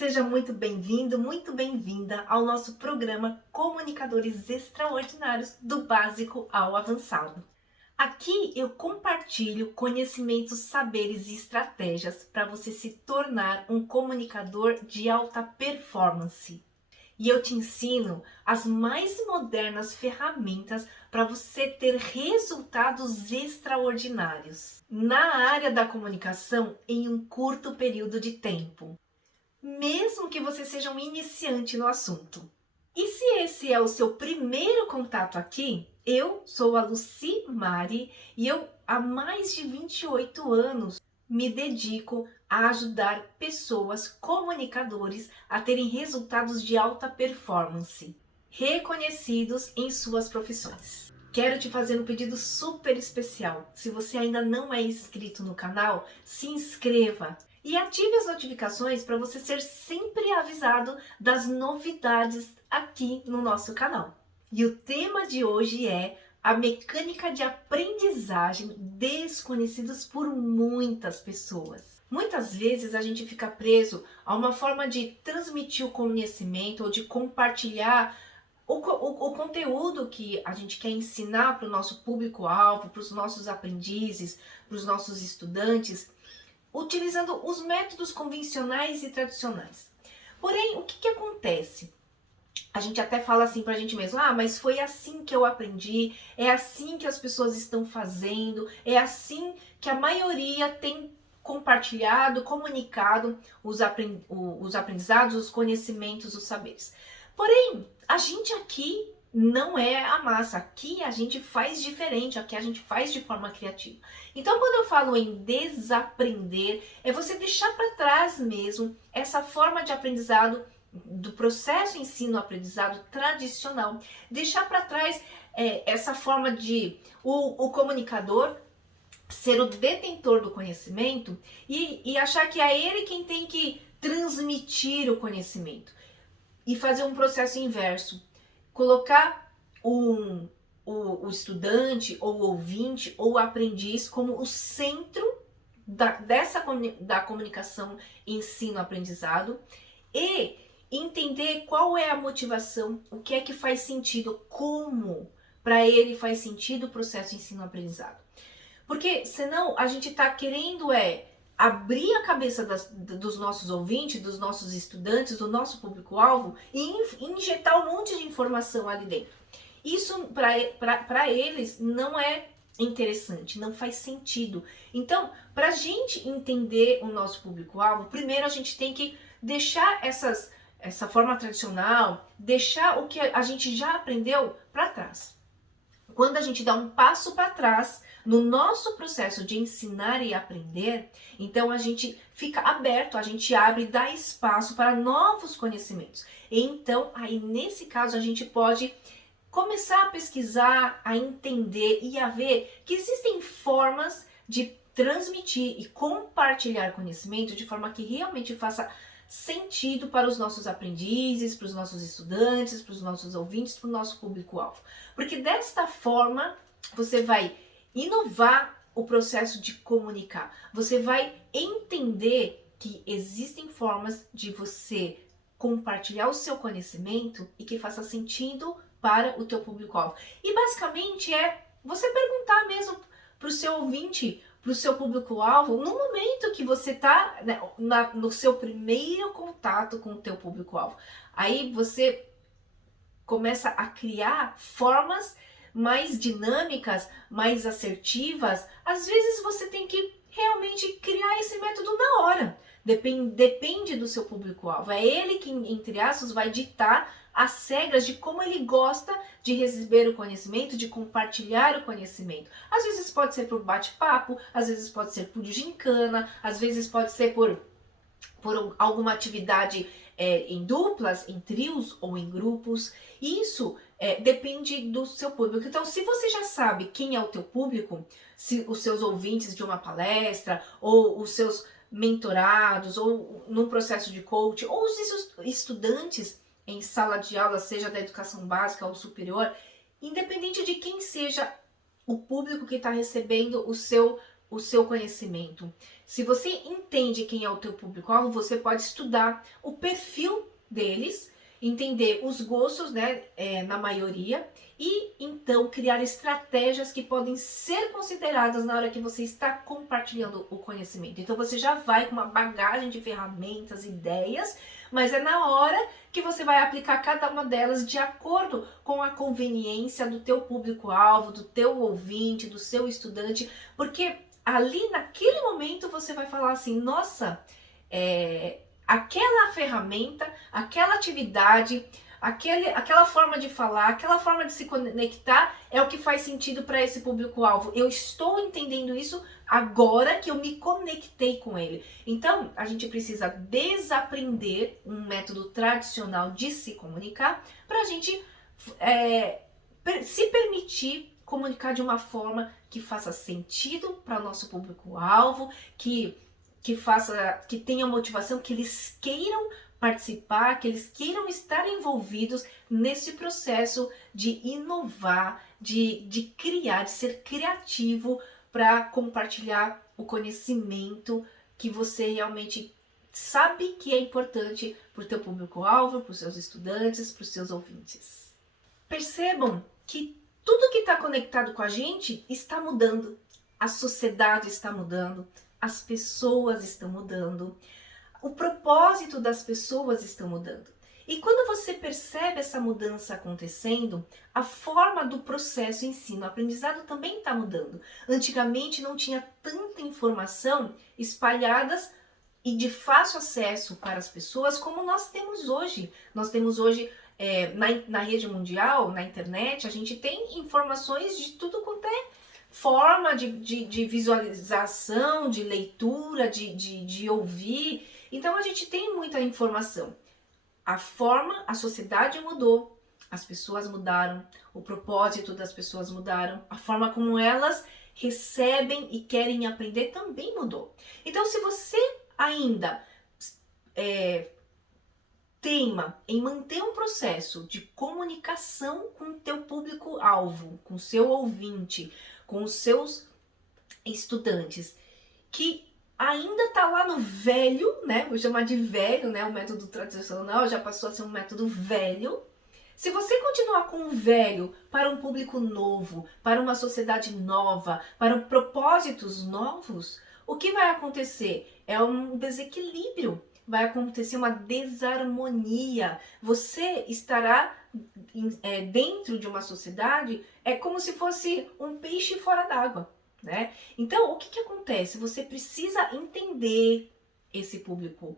Seja muito bem-vindo, muito bem-vinda ao nosso programa Comunicadores Extraordinários do Básico ao Avançado. Aqui eu compartilho conhecimentos, saberes e estratégias para você se tornar um comunicador de alta performance. E eu te ensino as mais modernas ferramentas para você ter resultados extraordinários na área da comunicação em um curto período de tempo, mesmo que você seja um iniciante no assunto. E se esse é o seu primeiro contato aqui, eu sou a Lucy Mari e eu há mais de 28 anos me dedico a ajudar pessoas, comunicadores, a terem resultados de alta performance, reconhecidos em suas profissões. Quero te fazer um pedido super especial. Se você ainda não é inscrito no canal, se inscreva e ative as notificações para você ser sempre avisado das novidades aqui no nosso canal. E o tema de hoje é a mecânica de aprendizagem desconhecidos por muitas pessoas. Muitas vezes a gente fica preso a uma forma de transmitir o conhecimento ou de compartilhar o conteúdo que a gente quer ensinar para o nosso público-alvo, para os nossos aprendizes, para os nossos estudantes, utilizando os métodos convencionais e tradicionais. Porém, o que acontece? A gente até fala assim pra gente mesmo, mas foi assim que eu aprendi, é assim que as pessoas estão fazendo, é assim que a maioria tem compartilhado, comunicado os aprendizados, os conhecimentos, os saberes. Porém, a gente aqui não é a massa, aqui a gente faz diferente, aqui a gente faz de forma criativa. Então, quando eu falo em desaprender, é você deixar para trás mesmo essa forma de aprendizado do processo ensino-aprendizado tradicional, deixar para trás essa forma de o comunicador ser o detentor do conhecimento e achar que é ele quem tem que transmitir o conhecimento e fazer um processo inverso, colocar o estudante ou o ouvinte ou o aprendiz como o centro da comunicação ensino-aprendizado e entender qual é a motivação, o que é que faz sentido, como para ele faz sentido o processo ensino-aprendizado. Porque senão a gente está querendo abrir a cabeça dos nossos ouvintes, dos nossos estudantes, do nosso público-alvo e injetar um monte de informação ali dentro. Isso para eles não é interessante, não faz sentido. Então, para a gente entender o nosso público-alvo, primeiro a gente tem que deixar essa forma tradicional, deixar o que a gente já aprendeu para trás. Quando a gente dá um passo para trás no nosso processo de ensinar e aprender, então a gente fica aberto, a gente abre e dá espaço para novos conhecimentos. Então, aí nesse caso, a gente pode começar a pesquisar, a entender e a ver que existem formas de transmitir e compartilhar conhecimento de forma que realmente faça sentido para os nossos aprendizes, para os nossos estudantes, para os nossos ouvintes, para o nosso público-alvo. Porque desta forma você vai inovar o processo de comunicar. Você vai entender que existem formas de você compartilhar o seu conhecimento e que faça sentido para o teu público-alvo. E basicamente é você perguntar mesmo para o seu ouvinte, para o seu público-alvo, no momento que você está no seu primeiro contato com o teu público-alvo. Aí você começa a criar formas mais dinâmicas, mais assertivas. Às vezes você tem que realmente criar esse método na hora. Depende do seu público-alvo. É ele que, entre aspas, vai ditar as regras de como ele gosta de receber o conhecimento, de compartilhar o conhecimento. Às vezes pode ser por bate-papo, às vezes pode ser por gincana, às vezes pode ser por alguma atividade em duplas, em trios ou em grupos. Isso depende do seu público. Então, se você já sabe quem é o teu público, se os seus ouvintes de uma palestra, ou os seus mentorados, ou num processo de coaching, ou os estudantes em sala de aula, seja da educação básica ou superior, independente de quem seja o público que está recebendo o seu o seu conhecimento. Se você entende quem é o teu público-alvo, você pode estudar o perfil deles, entender os gostos, né, na maioria, e então criar estratégias que podem ser consideradas na hora que você está compartilhando o conhecimento. Então você já vai com uma bagagem de ferramentas, ideias, mas é na hora que você vai aplicar cada uma delas de acordo com a conveniência do teu público-alvo, do teu ouvinte, do seu estudante, porque ali naquele momento você vai falar assim, nossa, aquela ferramenta, aquela atividade, aquela forma de falar, aquela forma de se conectar é o que faz sentido para esse público-alvo. Eu estou entendendo isso agora que eu me conectei com ele. Então, a gente precisa desaprender um método tradicional de se comunicar para a gente se permitir comunicar de uma forma que faça sentido para o nosso público-alvo, que tenha motivação, que eles queiram participar, que eles queiram estar envolvidos nesse processo de inovar, de criar, de ser criativo para compartilhar o conhecimento que você realmente sabe que é importante para o teu público-alvo, para os seus estudantes, para os seus ouvintes. Percebam que tudo que está conectado com a gente está mudando. A sociedade está mudando, as pessoas estão mudando, o propósito das pessoas está mudando. E quando você percebe essa mudança acontecendo, a forma do processo ensino-aprendizado também está mudando. Antigamente não tinha tanta informação espalhadas e de fácil acesso para as pessoas como nós temos hoje. Nós temos hoje na rede mundial, na internet, a gente tem informações de tudo quanto é forma de visualização, de leitura, de ouvir. Então a gente tem muita informação. A sociedade mudou, as pessoas mudaram, o propósito das pessoas mudaram, a forma como elas recebem e querem aprender também mudou. Então se você ainda teima em manter um processo de comunicação com o teu público-alvo, com o seu ouvinte, com os seus estudantes, que ainda está lá no velho, né? Vou chamar de velho, né? O método tradicional já passou a ser um método velho. Se você continuar com o velho para um público novo, para uma sociedade nova, para propósitos novos, o que vai acontecer? É um desequilíbrio, vai acontecer uma desarmonia. Você estará dentro de uma sociedade, é como se fosse um peixe fora d'água. Né? Então, o que acontece? Você precisa entender esse público,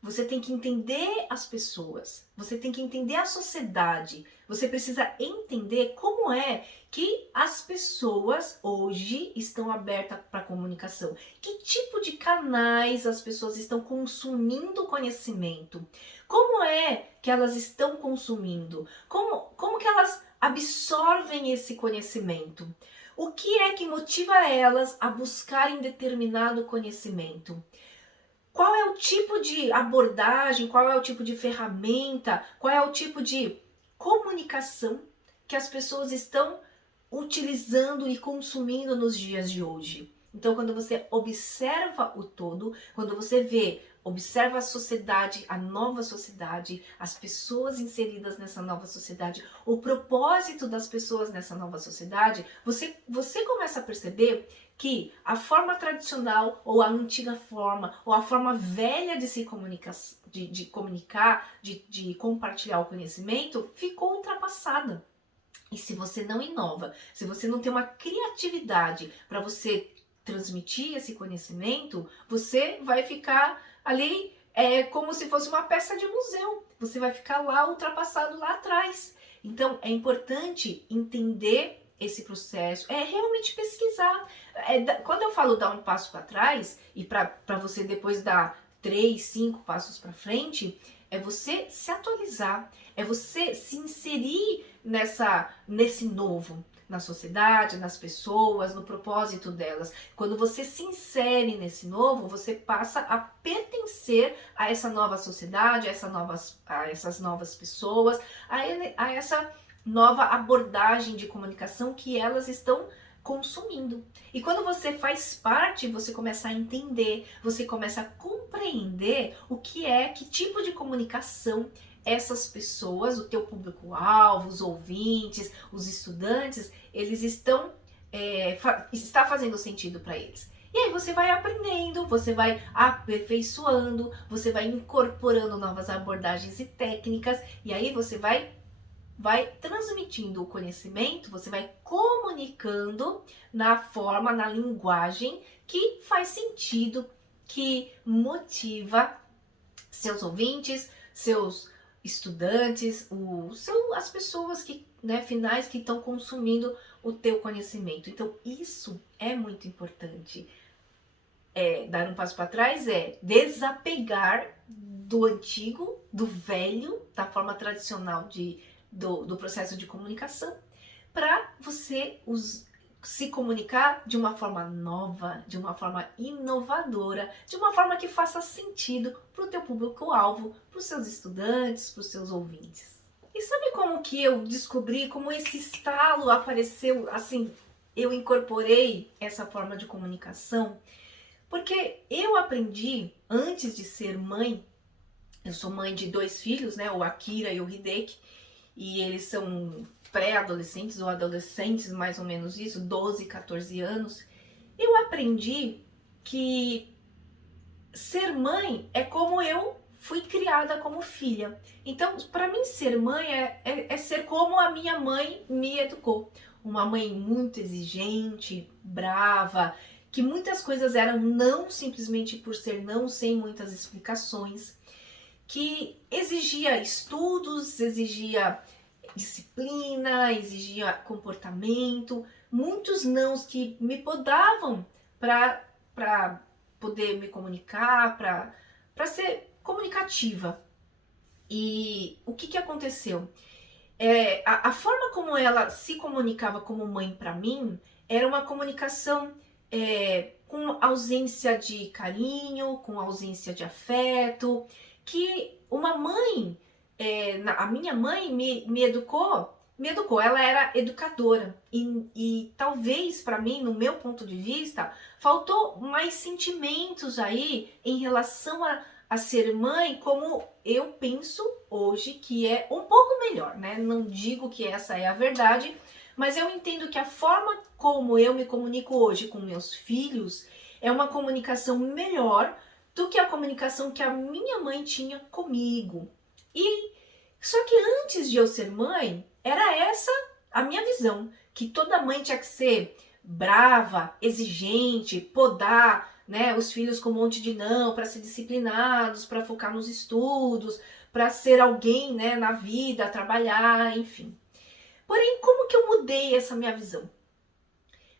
você tem que entender as pessoas, você tem que entender a sociedade, você precisa entender como é que as pessoas hoje estão abertas para a comunicação, que tipo de canais as pessoas estão consumindo conhecimento, como é que elas estão consumindo, como que elas absorvem esse conhecimento. O que é que motiva elas a buscarem determinado conhecimento? Qual é o tipo de abordagem, qual é o tipo de ferramenta, qual é o tipo de comunicação que as pessoas estão utilizando e consumindo nos dias de hoje? Então, quando você observa o todo, quando você observa a sociedade, a nova sociedade, as pessoas inseridas nessa nova sociedade, o propósito das pessoas nessa nova sociedade, você começa a perceber que a forma tradicional, ou a antiga forma, ou a forma velha de se comunicar, de compartilhar o conhecimento, ficou ultrapassada. E se você não inova, se você não tem uma criatividade para você transmitir esse conhecimento, você vai ficar ali como se fosse uma peça de museu. Você vai ficar lá ultrapassado lá atrás. Então é importante entender esse processo, realmente pesquisar. Quando eu falo dar um passo para trás e para você depois dar 3, 5 passos para frente, é você se atualizar, é você se inserir nesse novo, na sociedade, nas pessoas, no propósito delas. Quando você se insere nesse novo, você passa a pertencer a essa nova sociedade, a essas novas pessoas, a essa nova abordagem de comunicação que elas estão consumindo. E quando você faz parte, você começa a entender, você começa a compreender o que é, que tipo de comunicação essas pessoas, o teu público-alvo, os ouvintes, os estudantes, eles estão está fazendo sentido para eles. E aí você vai aprendendo, você vai aperfeiçoando, você vai incorporando novas abordagens e técnicas, e aí você vai transmitindo o conhecimento, você vai comunicando na forma, na linguagem que faz sentido, que motiva seus ouvintes, seus estudantes, as pessoas que, né, finais que estão consumindo o teu conhecimento. Então, isso é muito importante. Dar um passo para trás é desapegar do antigo, do velho, da forma tradicional do processo de comunicação, para você se comunicar de uma forma nova, de uma forma inovadora, de uma forma que faça sentido para o teu público-alvo, para os seus estudantes, para os seus ouvintes. E sabe como que eu descobri, como esse estalo apareceu, assim, eu incorporei essa forma de comunicação? Porque eu aprendi, antes de ser mãe, eu sou mãe de 2 filhos, né, o Akira e o Hideki, e eles são pré-adolescentes ou adolescentes, mais ou menos isso, 12, 14 anos. Eu aprendi que ser mãe é como eu fui criada como filha. Então, para mim, ser mãe é ser como a minha mãe me educou. Uma mãe muito exigente, brava, que muitas coisas eram não simplesmente por ser não, sem muitas explicações, que exigia estudos, exigia disciplina, exigia comportamento, muitos nãos que me podavam para poder me comunicar, para ser comunicativa. E o que aconteceu? A forma como ela se comunicava como mãe para mim era uma comunicação com ausência de carinho, com ausência de afeto, que uma mãe, a minha mãe me educou, ela era educadora e talvez para mim, no meu ponto de vista, faltou mais sentimentos aí em relação a ser mãe, como eu penso hoje que é um pouco melhor, né? Não digo que essa é a verdade, mas eu entendo que a forma como eu me comunico hoje com meus filhos é uma comunicação melhor do que a comunicação que a minha mãe tinha comigo. E só que antes de eu ser mãe, era essa a minha visão, que toda mãe tinha que ser brava, exigente, podar, né, os filhos com um monte de não, para ser disciplinados, para focar nos estudos, para ser alguém, né, na vida, trabalhar, enfim. Porém, como que eu mudei essa minha visão?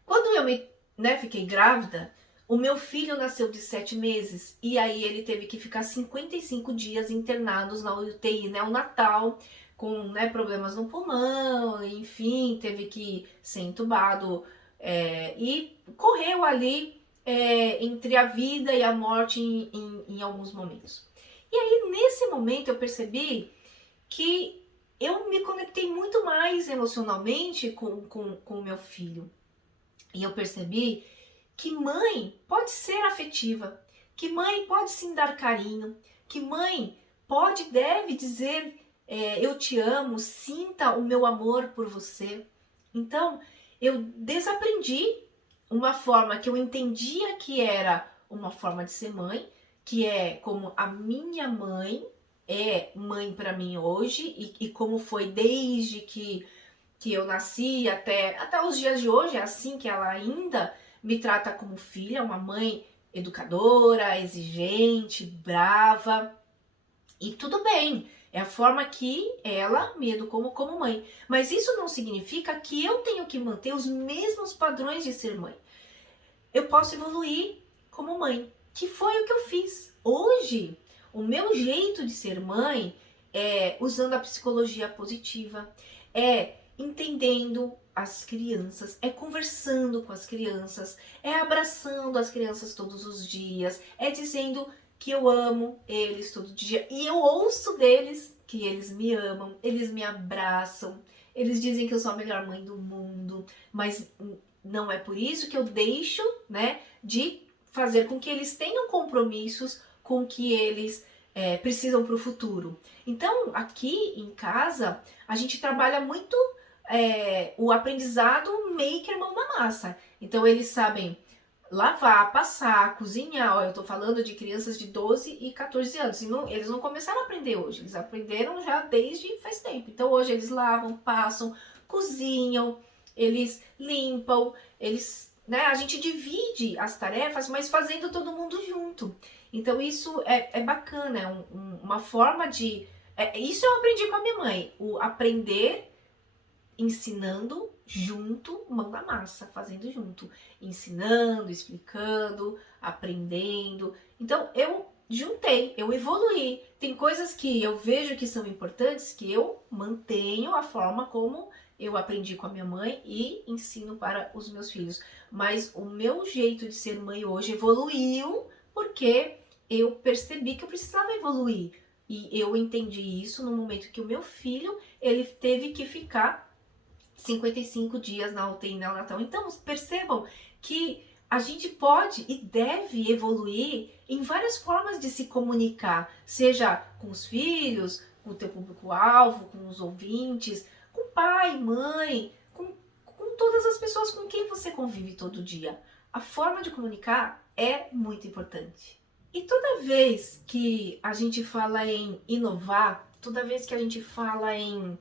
Quando eu fiquei grávida, o meu filho nasceu de 7 meses e aí ele teve que ficar 55 dias internados na UTI neonatal, com, né, problemas no pulmão, enfim, teve que ser entubado e correu ali entre a vida e a morte em alguns momentos. E aí, nesse momento, eu percebi que eu me conectei muito mais emocionalmente com o meu filho. E eu percebi que mãe pode ser afetiva, que mãe pode sim dar carinho, que mãe pode e deve dizer eu te amo, sinta o meu amor por você. Então, eu desaprendi uma forma que eu entendia que era uma forma de ser mãe, que é como a minha mãe é mãe para mim hoje e como foi desde que eu nasci até os dias de hoje, é assim que ela ainda me trata como filha, uma mãe educadora, exigente, brava, e tudo bem, é a forma que ela me educou como mãe. Mas isso não significa que eu tenho que manter os mesmos padrões de ser mãe. Eu posso evoluir como mãe, que foi o que eu fiz. Hoje, o meu jeito de ser mãe é usando a psicologia positiva, é entendendo as crianças, é conversando com as crianças, é abraçando as crianças todos os dias, é dizendo que eu amo eles todo dia e eu ouço deles que eles me amam, eles me abraçam, eles dizem que eu sou a melhor mãe do mundo, mas não é por isso que eu deixo, né, de fazer com que eles tenham compromissos com o que eles precisam para o futuro. Então, aqui em casa, a gente trabalha muito o aprendizado maker mão na massa. Então, eles sabem lavar, passar, cozinhar. Ó, eu tô falando de crianças de 12 e 14 anos. E eles não começaram a aprender hoje, eles aprenderam já desde faz tempo. Então hoje eles lavam, passam, cozinham, eles limpam, né, a gente divide as tarefas, mas fazendo todo mundo junto. Então isso é bacana, é uma forma de... isso eu aprendi com a minha mãe, o aprender ensinando junto, mão na massa, fazendo junto, ensinando, explicando, aprendendo. Então eu juntei, eu evoluí. Tem coisas que eu vejo que são importantes que eu mantenho a forma como eu aprendi com a minha mãe e ensino para os meus filhos. Mas o meu jeito de ser mãe hoje evoluiu porque eu percebi que eu precisava evoluir. E eu entendi isso no momento que o meu filho, ele teve que ficar 55 dias na UTI neonatal. Então, percebam que a gente pode e deve evoluir em várias formas de se comunicar, seja com os filhos, com o teu público-alvo, com os ouvintes, com pai, mãe, com todas as pessoas com quem você convive todo dia. A forma de comunicar é muito importante. E toda vez que a gente fala em inovar, toda vez que a gente fala em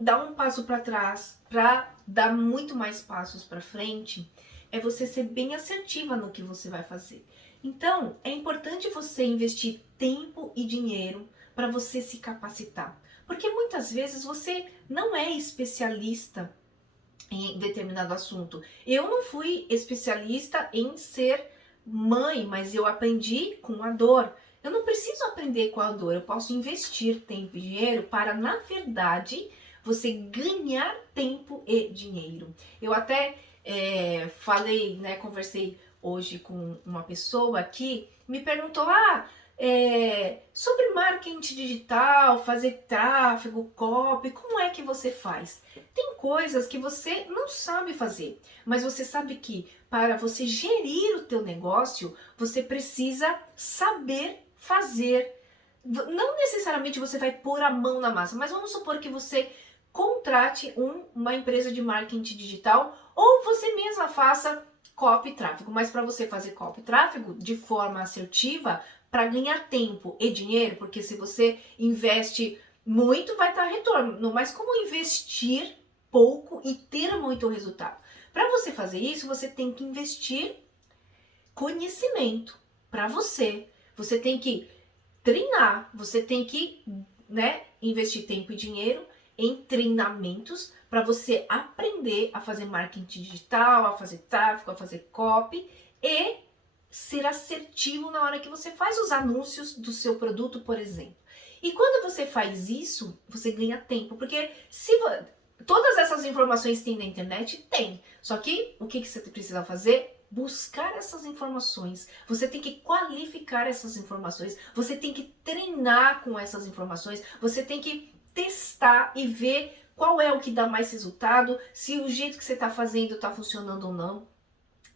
dar um passo para trás para dar muito mais passos para frente, é você ser bem assertiva no que você vai fazer. Então, é importante você investir tempo e dinheiro para você se capacitar. Porque muitas vezes você não é especialista em determinado assunto. Eu não fui especialista em ser mãe, mas eu aprendi com a dor. Eu não preciso aprender com a dor, eu posso investir tempo e dinheiro para, na verdade, você ganhar tempo e dinheiro. Eu até falei, né, conversei hoje com uma pessoa que me perguntou, sobre marketing digital, fazer tráfego, copy, como é que você faz? Tem coisas que você não sabe fazer, mas você sabe que para você gerir o teu negócio, você precisa saber fazer. Não necessariamente você vai pôr a mão na massa, mas vamos supor que você contrate uma empresa de marketing digital ou você mesma faça copy tráfego. Mas para você fazer copy tráfego de forma assertiva, para ganhar tempo e dinheiro, porque se você investe muito, vai dar retorno. Mas como investir pouco e ter muito resultado? Para você fazer isso, você tem que investir conhecimento para você. Você tem que treinar, você tem que, né, investir tempo e dinheiro em treinamentos para você aprender a fazer marketing digital, a fazer tráfego, a fazer copy e ser assertivo na hora que você faz os anúncios do seu produto, por exemplo. E quando você faz isso, você ganha tempo, porque todas essas informações tem na internet? Tem. Só que o que você precisa fazer? Buscar essas informações. Você tem que qualificar essas informações. Você tem que treinar com essas informações. Você tem que testar e ver qual é o que dá mais resultado, se o jeito que você está fazendo está funcionando ou não.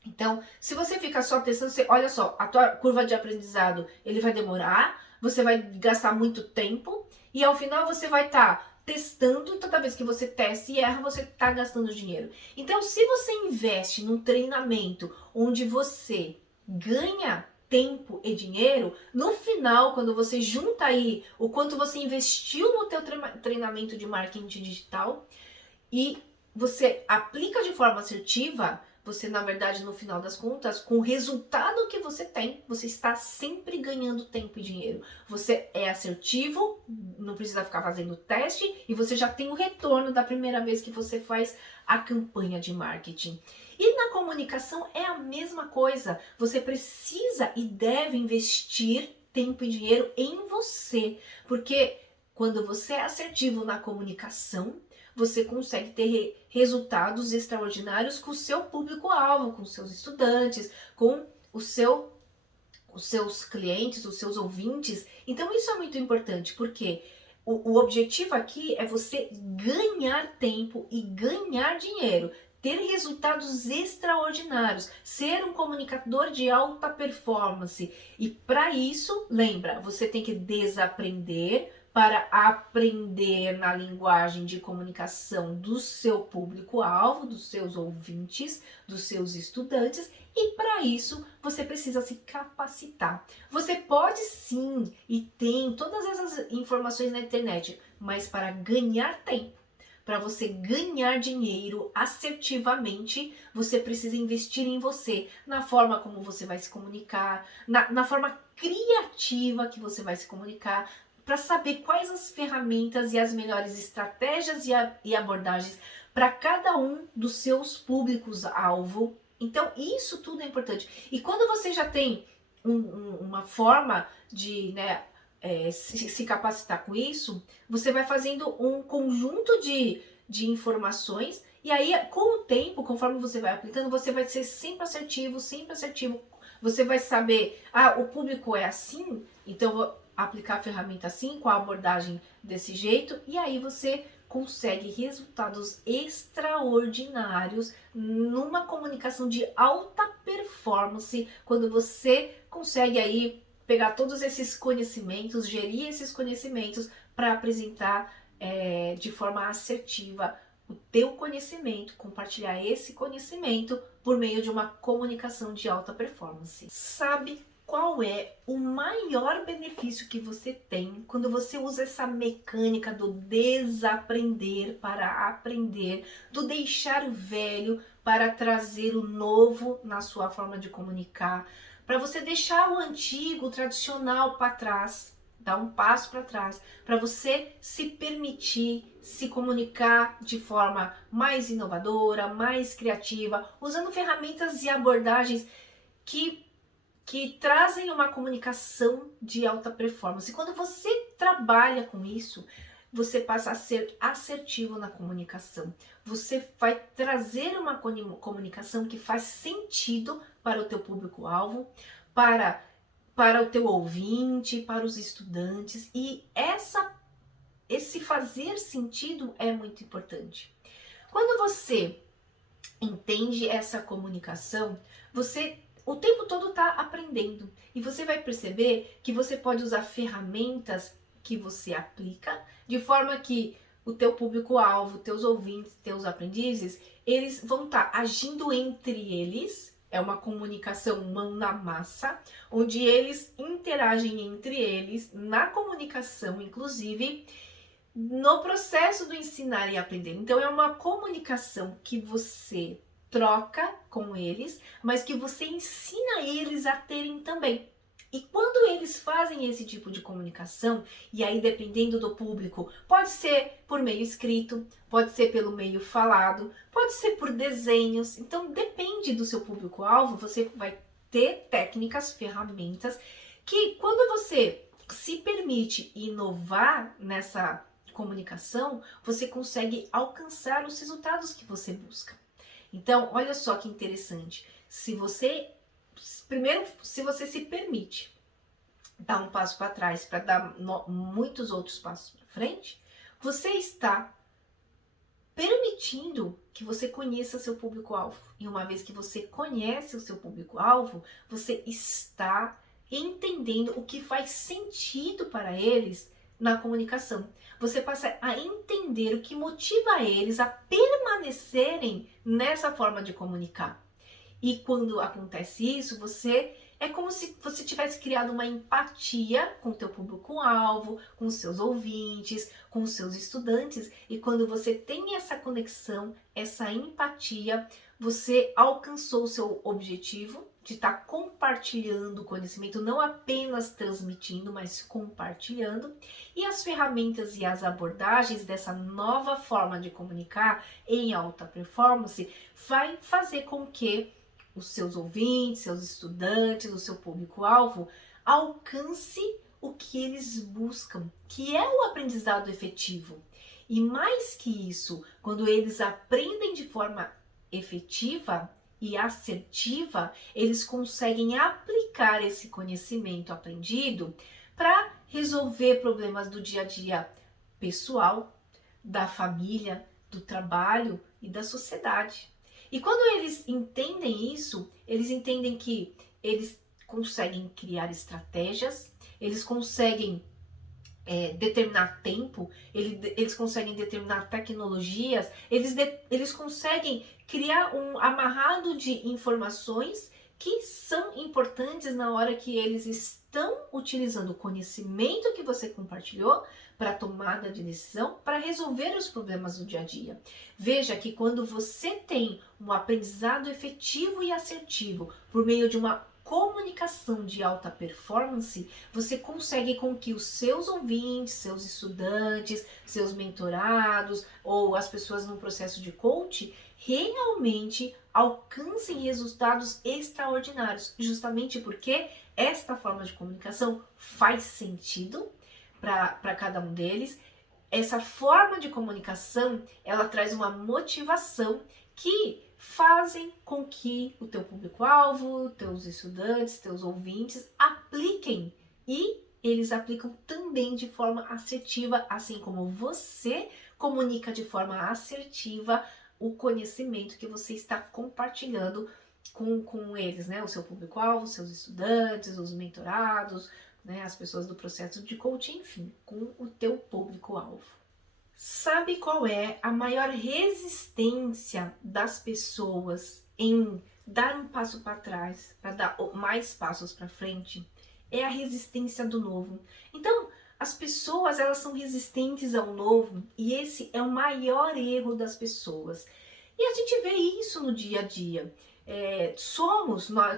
Então, se você ficar só testando, olha só, a tua curva de aprendizado, ele vai demorar, você vai gastar muito tempo e ao final você vai estar testando, e toda vez que você testa e erra, você está gastando dinheiro. Então, se você investe num treinamento onde você ganha tempo e dinheiro, no final, quando você junta aí o quanto você investiu no teu treinamento de marketing digital e você aplica de forma assertiva, você, na verdade, no final das contas, com o resultado que você tem, você está sempre ganhando tempo e dinheiro. Você é assertivo, não precisa ficar fazendo teste e você já tem o retorno da primeira vez que você faz a campanha de marketing. E na comunicação é a mesma coisa. Você precisa e deve investir tempo e dinheiro em você, porque quando você é assertivo na comunicação, você consegue ter resultados extraordinários com o seu público-alvo, com os seus estudantes, com os seus clientes, os seus ouvintes. Então isso é muito importante, porque o objetivo aqui é você ganhar tempo e ganhar dinheiro. ter resultados extraordinários, ser um comunicador de alta performance. E para isso, lembra, você tem que desaprender para aprender na linguagem de comunicação do seu público-alvo, dos seus ouvintes, dos seus estudantes, e para isso você precisa se capacitar. Você pode sim, e tem todas essas informações na internet, mas para ganhar tempo, para você ganhar dinheiro assertivamente, você precisa investir em você, na forma como você vai se comunicar, na forma criativa que você vai se comunicar, para saber quais as ferramentas e as melhores estratégias e abordagens para cada um dos seus públicos-alvo. Então, isso tudo é importante. E quando você já tem uma forma de se capacitar com isso, você vai fazendo um conjunto de informações, e aí, com o tempo, conforme você vai aplicando, você vai ser sempre assertivo, sempre assertivo. Você vai saber, o público é assim, então eu vou aplicar a ferramenta assim, com a abordagem desse jeito, e aí você consegue resultados extraordinários numa comunicação de alta performance, quando você consegue aí pegar todos esses conhecimentos, gerir esses conhecimentos para apresentar de forma assertiva o teu conhecimento, compartilhar esse conhecimento por meio de uma comunicação de alta performance. Sabe qual é o maior benefício que você tem quando você usa essa mecânica do desaprender para aprender, do deixar o velho para trazer o novo na sua forma de comunicar, para você deixar o antigo, o tradicional para trás, dar um passo para trás, para você se permitir se comunicar de forma mais inovadora, mais criativa, usando ferramentas e abordagens que trazem uma comunicação de alta performance. Quando você trabalha com isso, você passa a ser assertivo na comunicação. Você vai trazer uma comunicação que faz sentido para o teu público-alvo, para o teu ouvinte, para os estudantes. E esse fazer sentido é muito importante. Quando você entende essa comunicação, você o tempo todo está aprendendo, e você vai perceber que você pode usar ferramentas que você aplica de forma que o teu público-alvo, teus ouvintes, teus aprendizes, eles vão estar agindo entre eles. É uma comunicação mão na massa, onde eles interagem entre eles na comunicação, inclusive no processo do ensinar e aprender. Então é uma comunicação que você troca com eles, mas que você ensina eles a terem também. E quando eles fazem esse tipo de comunicação, e aí dependendo do público, pode ser por meio escrito, pode ser pelo meio falado, pode ser por desenhos, então depende do seu público-alvo, você vai ter técnicas, ferramentas, que quando você se permite inovar nessa comunicação, você consegue alcançar os resultados que você busca. Então, olha só que interessante. Se você se permite dar um passo para trás para dar muitos outros passos para frente, você está permitindo que você conheça seu público-alvo. E uma vez que você conhece o seu público-alvo, você está entendendo o que faz sentido para eles na comunicação. Você passa a entender o que motiva eles a permanecerem nessa forma de comunicar. E quando acontece isso, é como se você tivesse criado uma empatia com o teu público-alvo, com os seus ouvintes, com os seus estudantes. E quando você tem essa conexão, essa empatia, você alcançou o seu objetivo de estar compartilhando o conhecimento, não apenas transmitindo, mas compartilhando. E as ferramentas e as abordagens dessa nova forma de comunicar em alta performance vai fazer com que os seus ouvintes, seus estudantes, o seu público-alvo alcance o que eles buscam, que é o aprendizado efetivo. E mais que isso, quando eles aprendem de forma efetiva e assertiva, eles conseguem aplicar esse conhecimento aprendido para resolver problemas do dia a dia pessoal, da família, do trabalho e da sociedade. E quando eles entendem isso, eles entendem que eles conseguem criar estratégias, eles conseguem determinar tempo, eles conseguem determinar tecnologias, eles conseguem criar um amarrado de informações que são importantes na hora que eles estão utilizando o conhecimento que você compartilhou para tomada de decisão, para resolver os problemas do dia a dia. Veja que quando você tem um aprendizado efetivo e assertivo por meio de uma comunicação de alta performance, você consegue com que os seus ouvintes, seus estudantes, seus mentorados ou as pessoas no processo de coach realmente alcancem resultados extraordinários, justamente porque esta forma de comunicação faz sentido para cada um deles. Essa forma de comunicação, ela traz uma motivação que fazem com que o teu público-alvo, teus estudantes, teus ouvintes apliquem, e eles aplicam também de forma assertiva, assim como você comunica de forma assertiva o conhecimento que você está compartilhando com eles, né? O seu público-alvo, seus estudantes, os mentorados, né? As pessoas do processo de coaching, enfim, com o teu público-alvo. Sabe qual é a maior resistência das pessoas em dar um passo para trás, para dar mais passos para frente? É a resistência do novo. Então, as pessoas, elas são resistentes ao novo, e esse é o maior erro das pessoas. E a gente vê isso no dia a dia.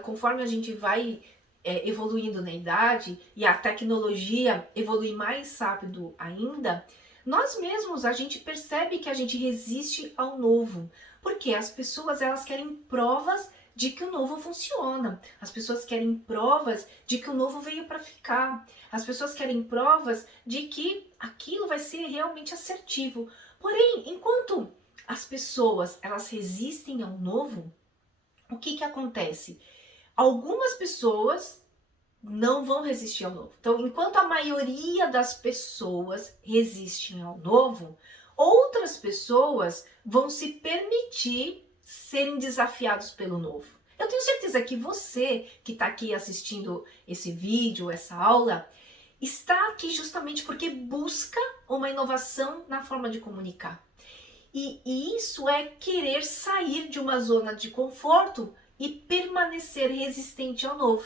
Conforme a gente vai evoluindo na idade e a tecnologia evolui mais rápido ainda, nós mesmos, a gente percebe que a gente resiste ao novo, porque as pessoas, elas querem provas de que o novo funciona. As pessoas querem provas de que o novo veio para ficar. As pessoas querem provas de que aquilo vai ser realmente assertivo. Porém, enquanto as pessoas, elas resistem ao novo, o que acontece? Algumas pessoas não vão resistir ao novo. Então, enquanto a maioria das pessoas resistem ao novo, outras pessoas vão se permitir serem desafiados pelo novo. Eu tenho certeza que você que está aqui assistindo esse vídeo, essa aula, está aqui justamente porque busca uma inovação na forma de comunicar. E isso é querer sair de uma zona de conforto e permanecer resistente ao novo.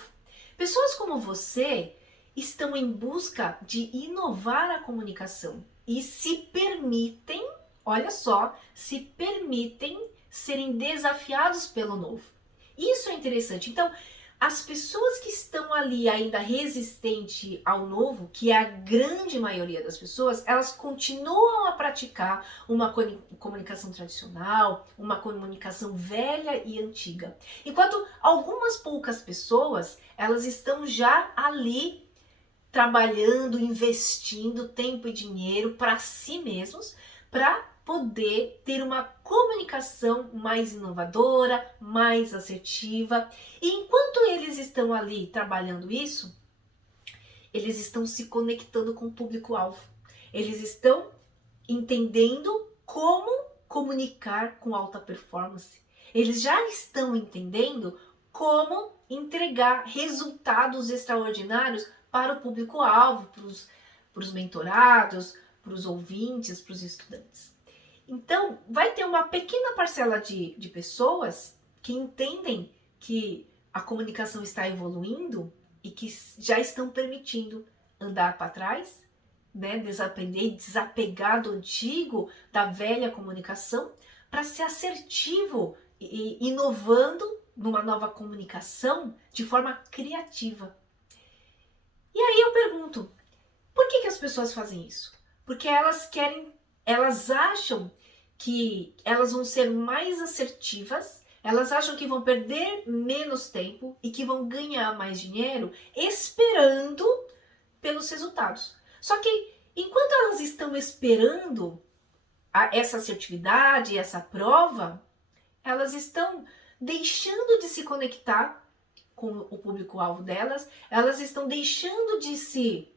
Pessoas como você estão em busca de inovar a comunicação e se permitem, olha só, se permitem serem desafiados pelo novo. Isso é interessante. Então, as pessoas que estão ali ainda resistentes ao novo, que é a grande maioria das pessoas, elas continuam a praticar uma comunicação tradicional, uma comunicação velha e antiga. Enquanto algumas poucas pessoas, elas estão já ali trabalhando, investindo tempo e dinheiro para si mesmos, para poder ter uma comunicação mais inovadora, mais assertiva. E enquanto eles estão ali trabalhando isso, eles estão se conectando com o público-alvo. Eles estão entendendo como comunicar com alta performance. Eles já estão entendendo como entregar resultados extraordinários para o público-alvo, para os mentorados, para os ouvintes, para os estudantes. Então, vai ter uma pequena parcela de pessoas que entendem que a comunicação está evoluindo e que já estão permitindo andar para trás, né, desaprender, desapegar do antigo, da velha comunicação, para ser assertivo e inovando numa nova comunicação de forma criativa. E aí eu pergunto, por que as pessoas fazem isso? Porque elas acham que elas vão ser mais assertivas, elas acham que vão perder menos tempo e que vão ganhar mais dinheiro esperando pelos resultados. Só que enquanto elas estão esperando essa assertividade, essa prova, elas estão deixando de se conectar com o público-alvo delas, elas estão deixando de se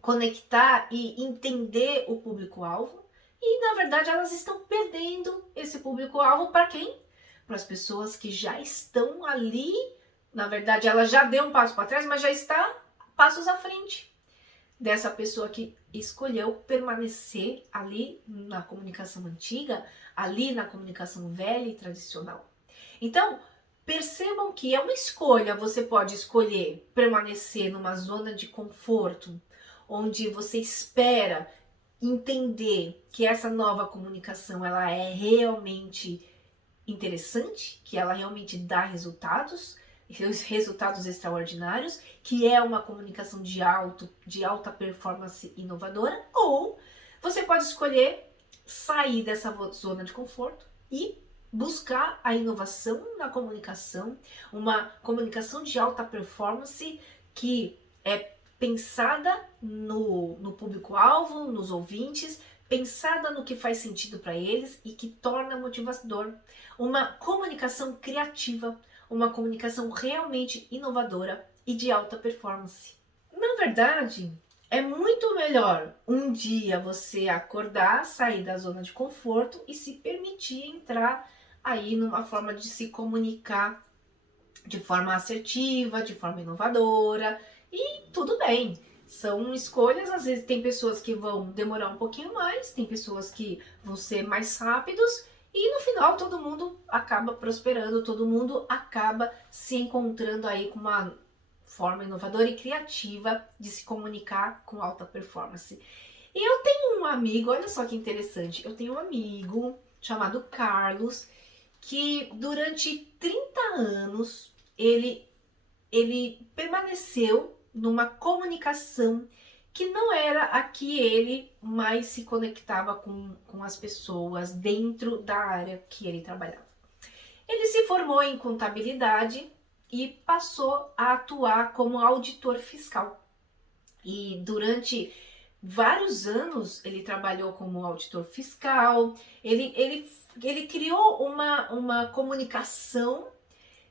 conectar e entender o público-alvo, e na verdade elas estão perdendo esse público-alvo para quem? para as pessoas que já estão ali. Na verdade, ela já deu um passo para trás, mas já está passos à frente dessa pessoa que escolheu permanecer ali na comunicação antiga, ali na comunicação velha e tradicional. Então, percebam que é uma escolha. Você pode escolher permanecer numa zona de conforto, onde você espera entender que essa nova comunicação ela é realmente interessante, que ela realmente dá resultados extraordinários, que é uma comunicação de alta performance inovadora, ou você pode escolher sair dessa zona de conforto e buscar a inovação na comunicação, uma comunicação de alta performance que é pensada no público-alvo, nos ouvintes, pensada no que faz sentido para eles e que torna motivador. Uma comunicação criativa, uma comunicação realmente inovadora e de alta performance. Na verdade, é muito melhor um dia você acordar, sair da zona de conforto e se permitir entrar aí numa forma de se comunicar de forma assertiva, de forma inovadora, e tudo bem. São escolhas, às vezes tem pessoas que vão demorar um pouquinho mais, tem pessoas que vão ser mais rápidos, e no final todo mundo acaba prosperando, todo mundo acaba se encontrando aí com uma forma inovadora e criativa de se comunicar com alta performance. E eu tenho um amigo, olha só que interessante, eu tenho um amigo chamado Carlos, que durante 30 anos ele permaneceu numa comunicação que não era a que ele mais se conectava com as pessoas dentro da área que ele trabalhava. Ele se formou em contabilidade e passou a atuar como auditor fiscal. E durante vários anos ele trabalhou como auditor fiscal, ele criou uma comunicação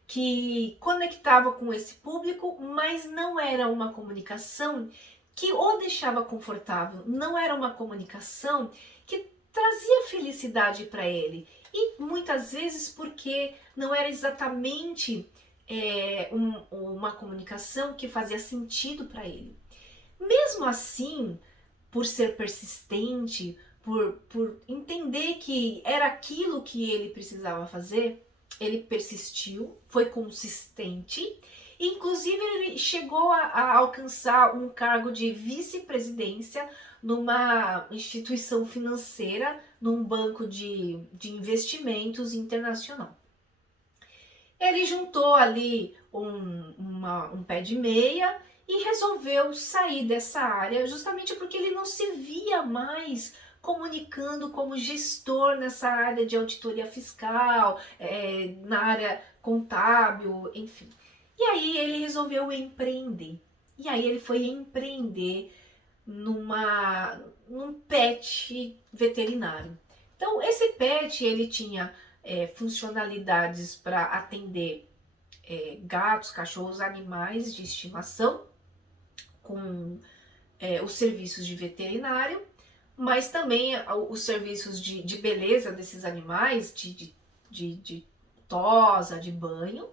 que conectava com esse público, mas não era uma comunicação que o deixava confortável, não era uma comunicação que trazia felicidade para ele. E muitas vezes porque não era exatamente uma comunicação que fazia sentido para ele. Mesmo assim, por ser persistente, por entender que era aquilo que ele precisava fazer, ele persistiu, foi consistente, inclusive ele chegou a alcançar um cargo de vice-presidência numa instituição financeira, num banco de investimentos internacional. Ele juntou ali um pé de meia e resolveu sair dessa área, justamente porque ele não se via mais comunicando como gestor nessa área de auditoria fiscal, na área contábil, enfim. E aí ele resolveu empreender. E aí ele foi empreender num pet veterinário. Então esse pet ele tinha funcionalidades para atender gatos, cachorros, animais de estimação com os serviços de veterinário, mas também os serviços de beleza desses animais, de tosa, de banho.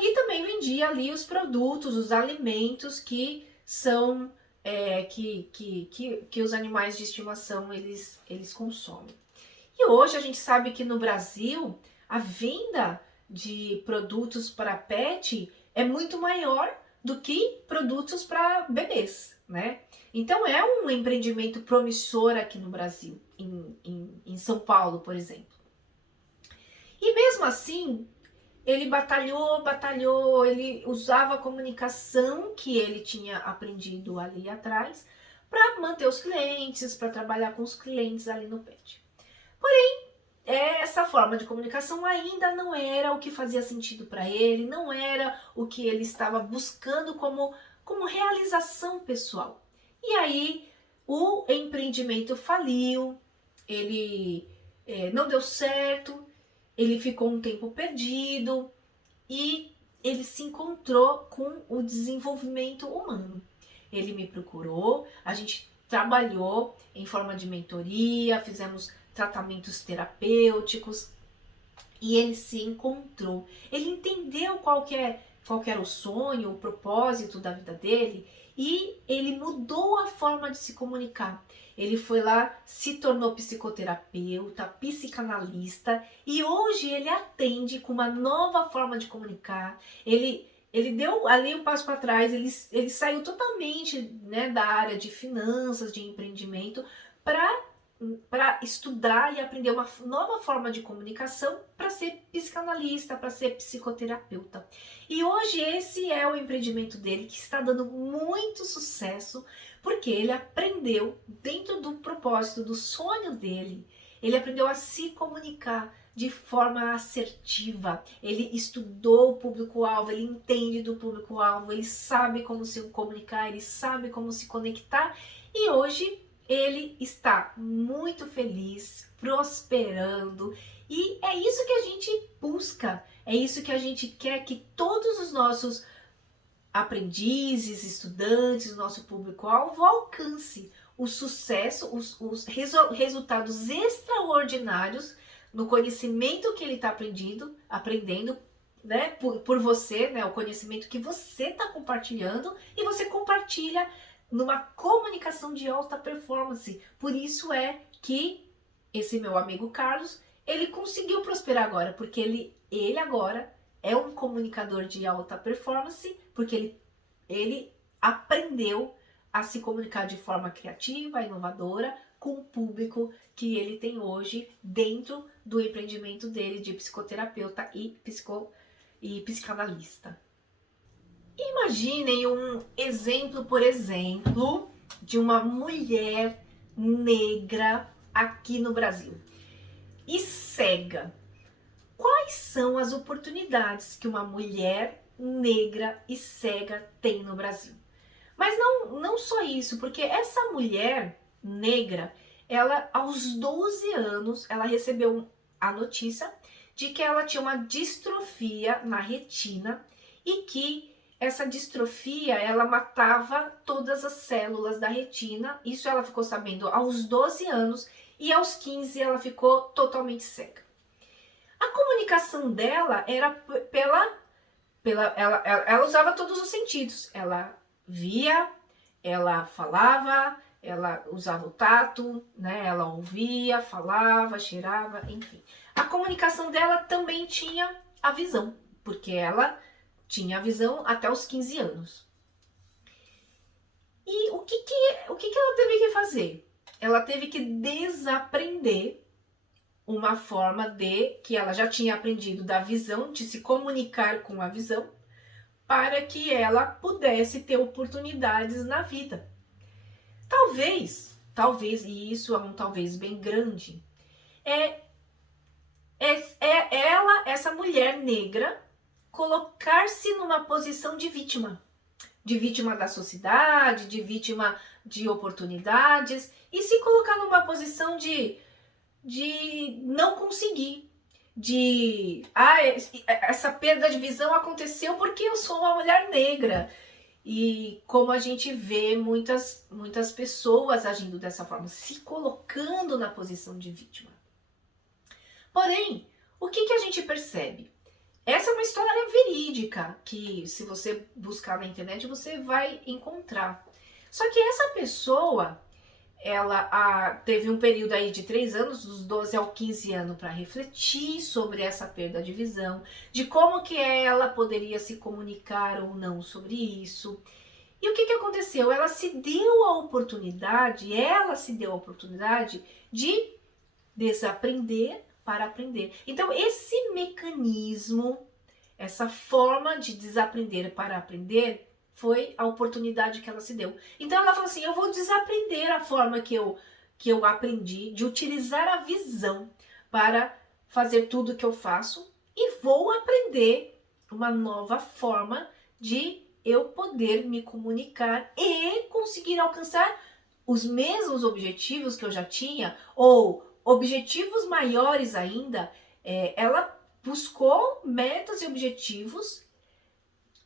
E também vendia ali os produtos, os alimentos que são que os animais de estimação eles consomem. E hoje a gente sabe que no Brasil a venda de produtos para pet é muito maior do que produtos para bebês, né? Então é um empreendimento promissor aqui no Brasil, em São Paulo, por exemplo. E mesmo assim, ele batalhou, ele usava a comunicação que ele tinha aprendido ali atrás para manter os clientes, para trabalhar com os clientes ali no pet. Porém, essa forma de comunicação ainda não era o que fazia sentido para ele, não era o que ele estava buscando como realização pessoal. E aí o empreendimento faliu, ele não deu certo, ele ficou um tempo perdido e ele se encontrou com o desenvolvimento humano. Ele me procurou, a gente trabalhou em forma de mentoria, fizemos tratamentos terapêuticos. e ele se encontrou. Ele entendeu qual que era o sonho, o propósito da vida dele, e ele mudou a forma de se comunicar. Ele foi lá, se tornou psicoterapeuta, psicanalista, e hoje ele atende com uma nova forma de comunicar. Ele deu ali um passo para trás, ele saiu totalmente, né, da área de finanças, de empreendimento, para estudar e aprender uma nova forma de comunicação para ser psicanalista, para ser psicoterapeuta. E hoje esse é o empreendimento dele, que está dando muito sucesso, porque ele aprendeu dentro do propósito, do sonho dele, ele aprendeu a se comunicar de forma assertiva. Ele estudou o público-alvo, ele entende do público-alvo, ele sabe como se comunicar, ele sabe como se conectar, e hoje ele está muito feliz, prosperando, e é isso que a gente busca, é isso que a gente quer que todos os nossos aprendizes, estudantes, nosso público-alvo alcance o sucesso, os resultados extraordinários no conhecimento que ele está aprendendo, né, por você, né, o conhecimento que você está compartilhando, e você compartilha numa comunicação de alta performance. Por isso é que esse meu amigo Carlos, ele conseguiu prosperar agora, porque ele agora é um comunicador de alta performance, porque ele aprendeu a se comunicar de forma criativa, inovadora, com o público que ele tem hoje dentro do empreendimento dele de psicoterapeuta e psicanalista. Imaginem um exemplo, por exemplo, de uma mulher negra aqui no Brasil e cega. Quais são as oportunidades que uma mulher negra e cega tem no Brasil? Mas não só isso, porque essa mulher negra, ela aos 12 anos, ela recebeu a notícia de que ela tinha uma distrofia na retina e que essa distrofia, ela matava todas as células da retina. Isso ela ficou sabendo aos 12 anos, e aos 15 ela ficou totalmente cega. A comunicação dela era ela usava todos os sentidos. Ela via, ela falava, ela usava o tato, né? Ela ouvia, falava, cheirava, enfim. A comunicação dela também tinha a visão, porque ela tinha a visão até os 15 anos. E o que ela teve que fazer? Ela teve que desaprender uma forma que ela já tinha aprendido da visão, de se comunicar com a visão, para que ela pudesse ter oportunidades na vida. Talvez, e isso é um talvez bem grande, essa mulher negra, colocar-se numa posição de vítima da sociedade, de vítima de oportunidades, e se colocar numa posição de não conseguir, essa perda de visão aconteceu porque eu sou uma mulher negra. E como a gente vê muitas pessoas agindo dessa forma, se colocando na posição de vítima. Porém, o que a gente percebe? Essa é uma história verídica, que se você buscar na internet, você vai encontrar. Só que essa pessoa, ela teve um período aí de 3 anos, dos 12 ao 15 anos, para refletir sobre essa perda de visão, de como que ela poderia se comunicar ou não sobre isso. E o que aconteceu? Ela se deu a oportunidade de desaprender para aprender. Então, esse mecanismo, essa forma de desaprender para aprender, foi a oportunidade que ela se deu. Então, ela falou assim, eu vou desaprender a forma que eu aprendi, de utilizar a visão para fazer tudo que eu faço, e vou aprender uma nova forma de eu poder me comunicar e conseguir alcançar os mesmos objetivos que eu já tinha, ou objetivos maiores ainda. Ela buscou metas e objetivos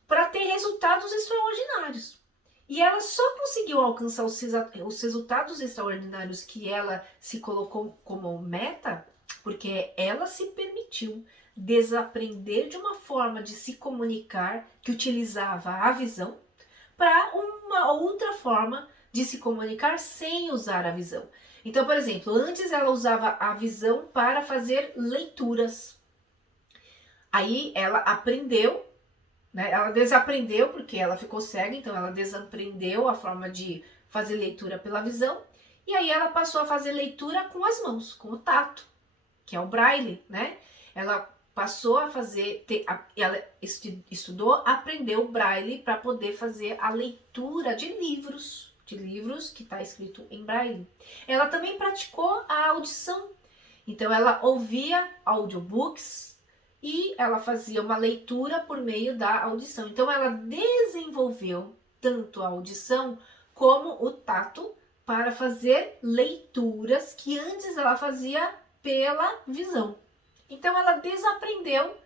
para ter resultados extraordinários. E ela só conseguiu alcançar os resultados extraordinários que ela se colocou como meta porque ela se permitiu desaprender de uma forma de se comunicar que utilizava a visão para uma outra forma de se comunicar sem usar a visão. Então, por exemplo, antes ela usava a visão para fazer leituras. Aí ela aprendeu, né? Ela desaprendeu porque ela ficou cega, então ela desaprendeu a forma de fazer leitura pela visão. E aí ela passou a fazer leitura com as mãos, com o tato, que é o braille, né? Ela passou a fazer, ela estudou, aprendeu o braille para poder fazer a leitura de livros que está escrito em braille. Ela também praticou a audição, então ela ouvia audiobooks e ela fazia uma leitura por meio da audição. Então ela desenvolveu tanto a audição como o tato para fazer leituras que antes ela fazia pela visão. Então ela desaprendeu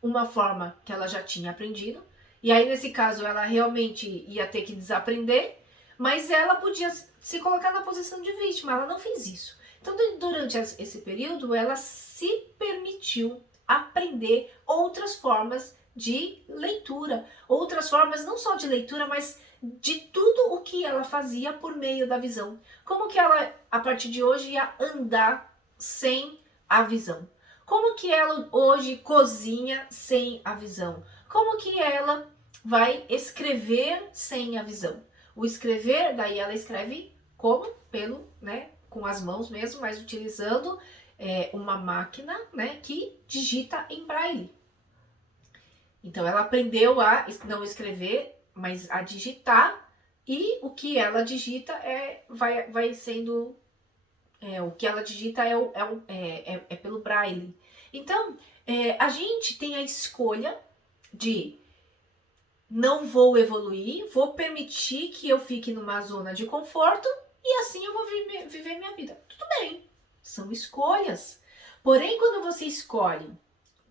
uma forma que ela já tinha aprendido, e aí nesse caso ela realmente ia ter que desaprender, mas ela podia se colocar na posição de vítima, ela não fez isso. Então durante esse período ela se permitiu aprender outras formas de leitura, outras formas não só de leitura, mas de tudo o que ela fazia por meio da visão. Como que ela, a partir de hoje, ia andar sem a visão? Como que ela hoje cozinha sem a visão? Como que ela vai escrever sem a visão? O escrever, daí ela escreve como? Com as mãos mesmo, mas utilizando uma máquina, né, que digita em braille. Então ela aprendeu a não escrever, mas a digitar, e o que ela digita vai sendo o que ela digita é pelo braille. Então, a gente tem a escolha de não vou evoluir, vou permitir que eu fique numa zona de conforto e assim eu vou viver minha vida. Tudo bem, são escolhas. Porém, quando você escolhe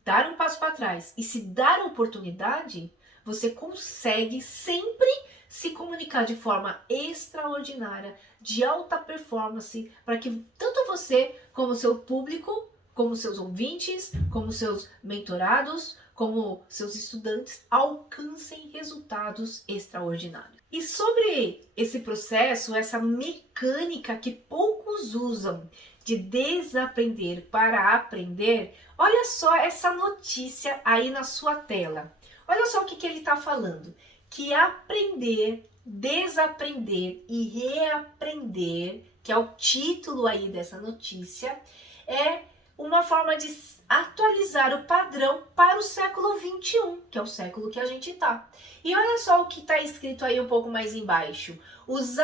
dar um passo para trás e se dar a oportunidade, você consegue sempre se comunicar de forma extraordinária, de alta performance, para que tanto você, como seu público, como seus ouvintes, como seus mentorados, como seus estudantes alcancem resultados extraordinários. E sobre esse processo, essa mecânica que poucos usam de desaprender para aprender, olha só essa notícia aí na sua tela. Olha só o que ele está falando. Que aprender, desaprender e reaprender, que é o título aí dessa notícia, é uma forma de atualizar o padrão para o século 21, que é o século que a gente está. E olha só o que está escrito aí um pouco mais embaixo. Os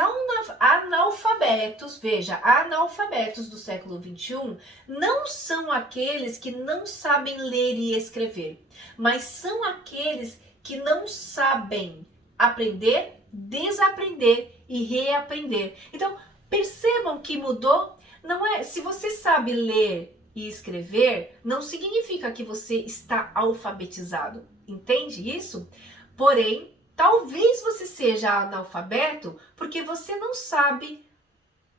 analfabetos, veja, analfabetos do século 21 não são aqueles que não sabem ler e escrever, mas são aqueles que não sabem aprender, desaprender e reaprender. Então, percebam que mudou. Não é, se você sabe ler e escrever, não significa que você está alfabetizado. Entende isso? Porém, talvez você seja analfabeto porque você não sabe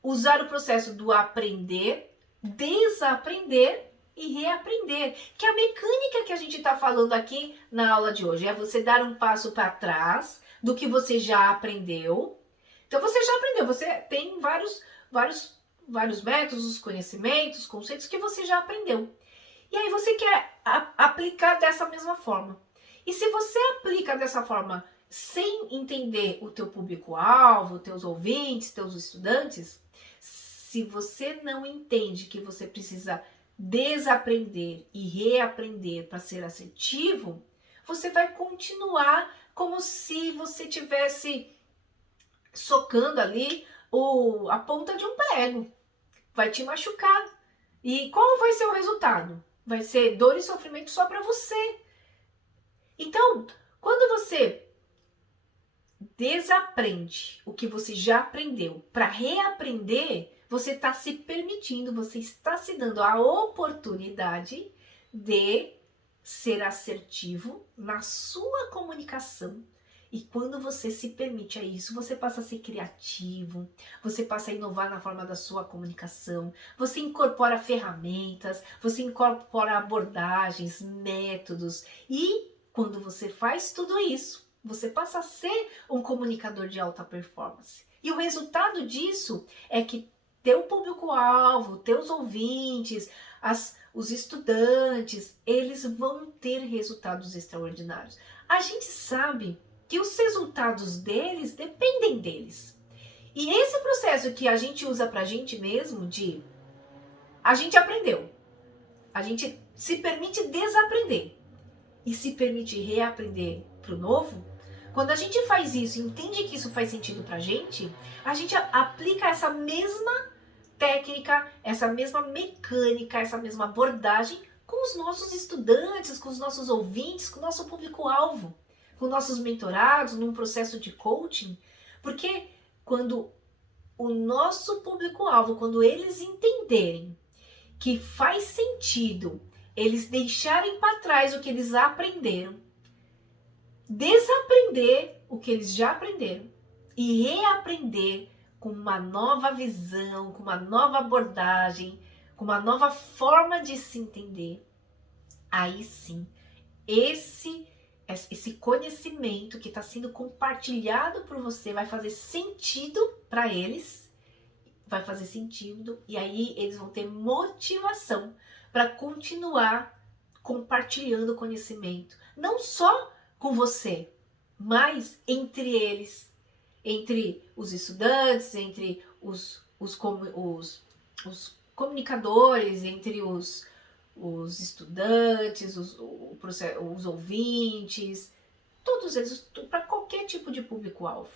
usar o processo do aprender, desaprender e reaprender, que é a mecânica que a gente está falando aqui na aula de hoje. É você dar um passo para trás do que você já aprendeu. Então você já aprendeu, você tem vários métodos, conhecimentos, conceitos que você já aprendeu. E aí você quer aplicar dessa mesma forma. E se você aplica dessa forma sem entender o teu público-alvo, teus ouvintes, teus estudantes, se você não entende que você precisa desaprender e reaprender para ser assertivo, você vai continuar como se você tivesse socando ali a ponta de um prego. Vai te machucar. E qual vai ser o resultado? Vai ser dor e sofrimento só para você. Então, quando você desaprende o que você já aprendeu para reaprender, você está se permitindo, você está se dando a oportunidade de ser assertivo na sua comunicação E quando você se permite a isso, você passa a ser criativo, você passa a inovar na forma da sua comunicação, você incorpora ferramentas, você incorpora abordagens, métodos. E quando você faz tudo isso, você passa a ser um comunicador de alta performance. E o resultado disso é que teu público-alvo, teus ouvintes, os estudantes, eles vão ter resultados extraordinários. A gente sabe que os resultados deles dependem deles. E esse processo que a gente usa pra gente mesmo, a gente aprendeu, a gente se permite desaprender e se permite reaprender pro novo. Quando a gente faz isso e entende que isso faz sentido pra gente, a gente aplica essa mesma técnica, essa mesma mecânica, essa mesma abordagem com os nossos estudantes, com os nossos ouvintes, com o nosso público-alvo, com nossos mentorados, num processo de coaching. Porque quando o nosso público-alvo, quando eles entenderem que faz sentido eles deixarem para trás o que eles aprenderam, desaprender o que eles já aprenderam e reaprender com uma nova visão, com uma nova abordagem, com uma nova forma de se entender, aí sim, esse conhecimento que está sendo compartilhado por você vai fazer sentido para eles, vai fazer sentido, e aí eles vão ter motivação para continuar compartilhando conhecimento, não só com você, mas entre eles, entre os estudantes, entre os comunicadores, entre os estudantes, os ouvintes, todos eles, para qualquer tipo de público-alvo.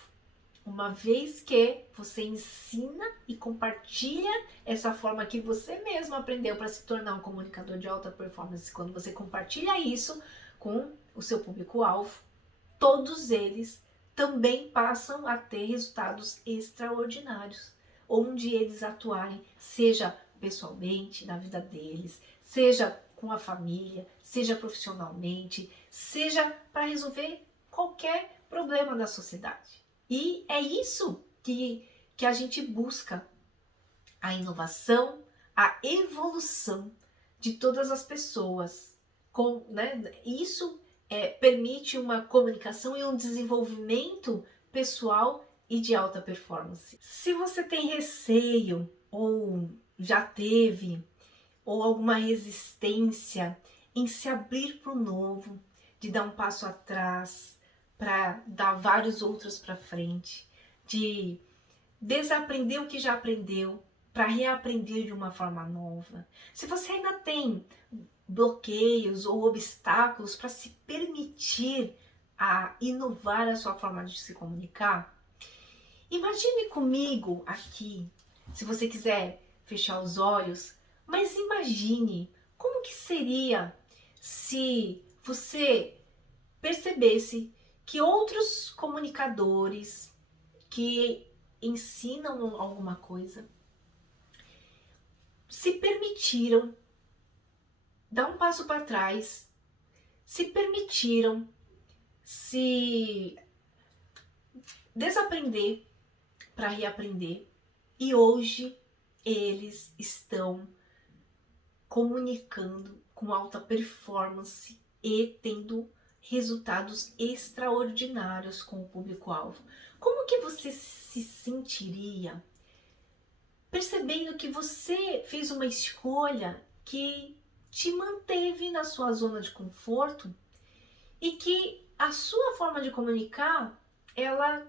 Uma vez que você ensina e compartilha essa forma que você mesmo aprendeu para se tornar um comunicador de alta performance, quando você compartilha isso com o seu público-alvo, todos eles também passam a ter resultados extraordinários, onde eles atuarem, seja pessoalmente, na vida deles, seja com a família, seja profissionalmente, seja para resolver qualquer problema da sociedade. E é isso que a gente busca, a inovação, a evolução de todas as pessoas. Isso permite uma comunicação e um desenvolvimento pessoal e de alta performance. Se você tem receio, ou já teve, ou alguma resistência em se abrir para o novo, de dar um passo atrás, para dar vários outros para frente, de desaprender o que já aprendeu, para reaprender de uma forma nova. Se você ainda tem bloqueios ou obstáculos para se permitir a inovar a sua forma de se comunicar, imagine comigo aqui, se você quiser fechar os olhos, mas imagine como que seria se você percebesse que outros comunicadores que ensinam alguma coisa se permitiram dar um passo para trás, se permitiram se desaprender para reaprender, e hoje eles estão comunicando com alta performance e tendo resultados extraordinários com o público-alvo. Como que você se sentiria percebendo que você fez uma escolha que te manteve na sua zona de conforto e que a sua forma de comunicar, ela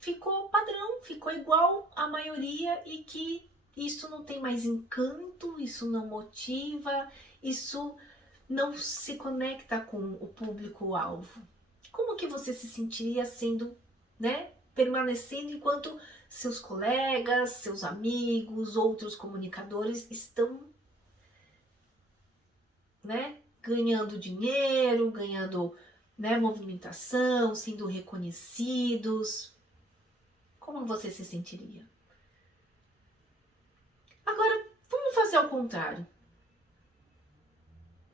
ficou padrão, ficou igual à maioria, e que isso não tem mais encanto, isso não motiva, isso não se conecta com o público-alvo? Como que você se sentiria sendo, permanecendo enquanto seus colegas, seus amigos, outros comunicadores estão, ganhando dinheiro, ganhando, movimentação, sendo reconhecidos? Como você se sentiria? Agora, vamos fazer ao contrário.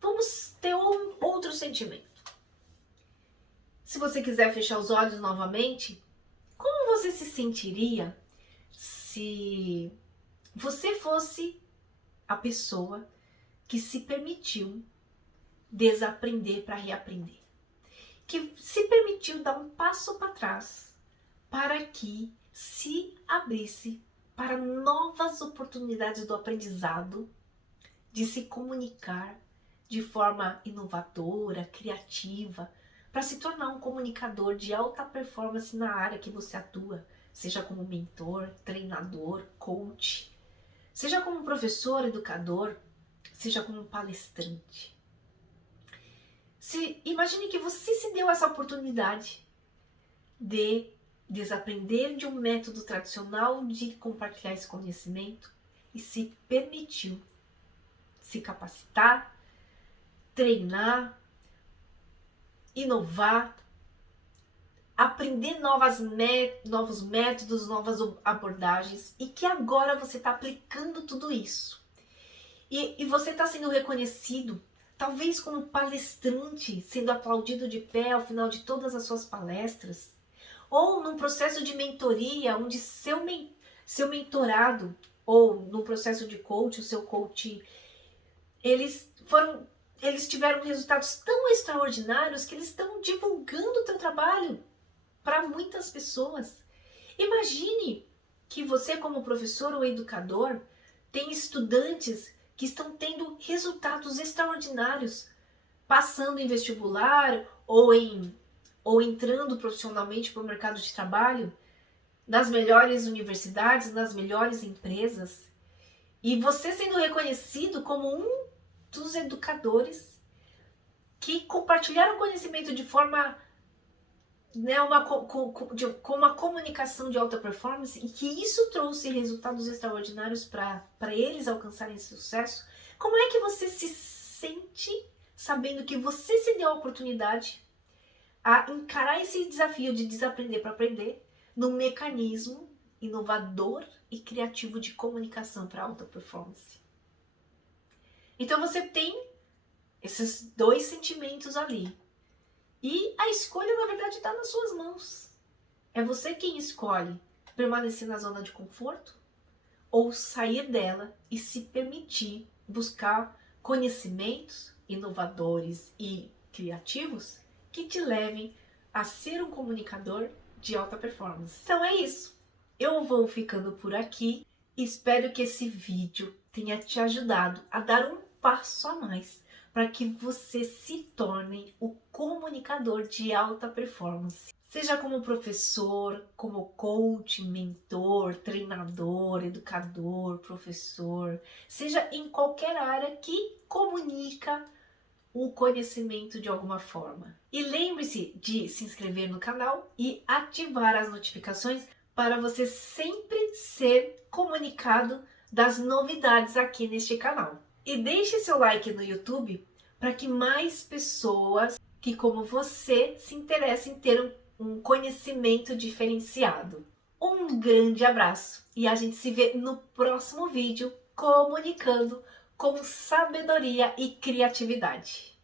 Vamos ter outro sentimento. Se você quiser fechar os olhos novamente, como você se sentiria se você fosse a pessoa que se permitiu desaprender para reaprender? Que se permitiu dar um passo para trás para que se abrisse para novas oportunidades do aprendizado, de se comunicar de forma inovadora, criativa, para se tornar um comunicador de alta performance na área que você atua, seja como mentor, treinador, coach, seja como professor, educador, seja como palestrante. Imagine que você se deu essa oportunidade de desaprender de um método tradicional de compartilhar esse conhecimento e se permitiu se capacitar, treinar, inovar, aprender novos métodos, novas abordagens, e que agora você está aplicando tudo isso. E você está sendo reconhecido, talvez como palestrante, sendo aplaudido de pé ao final de todas as suas palestras, ou num processo de mentoria, onde seu mentorado, ou no processo de coach, o seu coach, eles tiveram resultados tão extraordinários que eles estão divulgando o teu trabalho para muitas pessoas. Imagine que você, como professor ou educador, tem estudantes que estão tendo resultados extraordinários, passando em vestibular ou entrando profissionalmente para o mercado de trabalho, nas melhores universidades, nas melhores empresas, e você sendo reconhecido como um dos educadores que compartilharam conhecimento de forma, com uma comunicação de alta performance, e que isso trouxe resultados extraordinários para eles alcançarem esse sucesso. Como é que você se sente sabendo que você se deu a oportunidade a encarar esse desafio de desaprender para aprender num mecanismo inovador e criativo de comunicação para alta performance? Então você tem esses dois sentimentos ali. E a escolha, na verdade, está nas suas mãos. É você quem escolhe permanecer na zona de conforto ou sair dela e se permitir buscar conhecimentos inovadores e criativos que te levem a ser um comunicador de alta performance. Então é isso. Eu vou ficando por aqui. Espero que esse vídeo tenha te ajudado a dar um passo a mais para que você se torne o comunicador de alta performance. Seja como professor, como coach, mentor, treinador, educador, professor, seja em qualquer área que comunica o conhecimento de alguma forma. E lembre-se de se inscrever no canal e ativar as notificações para você sempre ser comunicado das novidades aqui neste canal. E deixe seu like no YouTube para que mais pessoas que, como você, se interessem em ter um conhecimento diferenciado. Um grande abraço e a gente se vê no próximo vídeo comunicando com sabedoria e criatividade.